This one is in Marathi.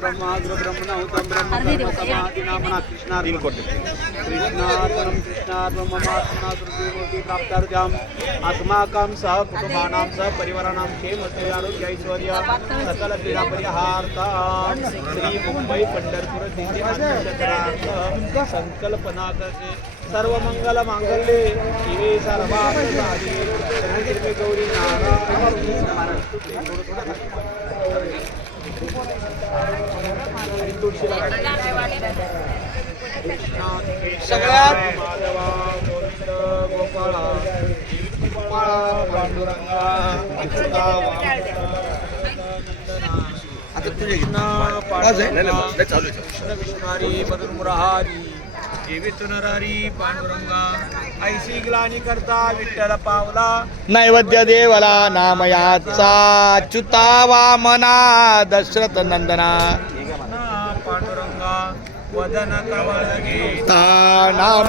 ब्रह्माग्रब्रह्मणहुतं ब्रह्मकर्मसमाधिनामना कृष्णार्पणं कृष्णार्पणममात्मनासुरदेवोऽपि प्राप्तार्थम् अस्माकं सह कुटुम्बानां सह परिवाराणां क्षेमस्थैर्यारोग्यैश्वर्य सकलपीडापरिहारार्थं श्री मुंबई पंढरपूर दिंडी संकल्पना करते सर्व मंगल मांगल्ये शिवे सर्वार्थसाधिके शरण्ये गौरी नारायणी सगळ्यात माधवा गोविंद गोपाळा पांडुरंगा आता तुझे कृष्ण विष्णारी मधुरमुरारी जीवित नरारी पांडुरंगा ऐशी ग्लानी करता विठ्ठल पावला नैवेद्य देवला नामयाचा च्युतावा मना दशरथ नंदना पांडुरंगा वदन कवळ नाम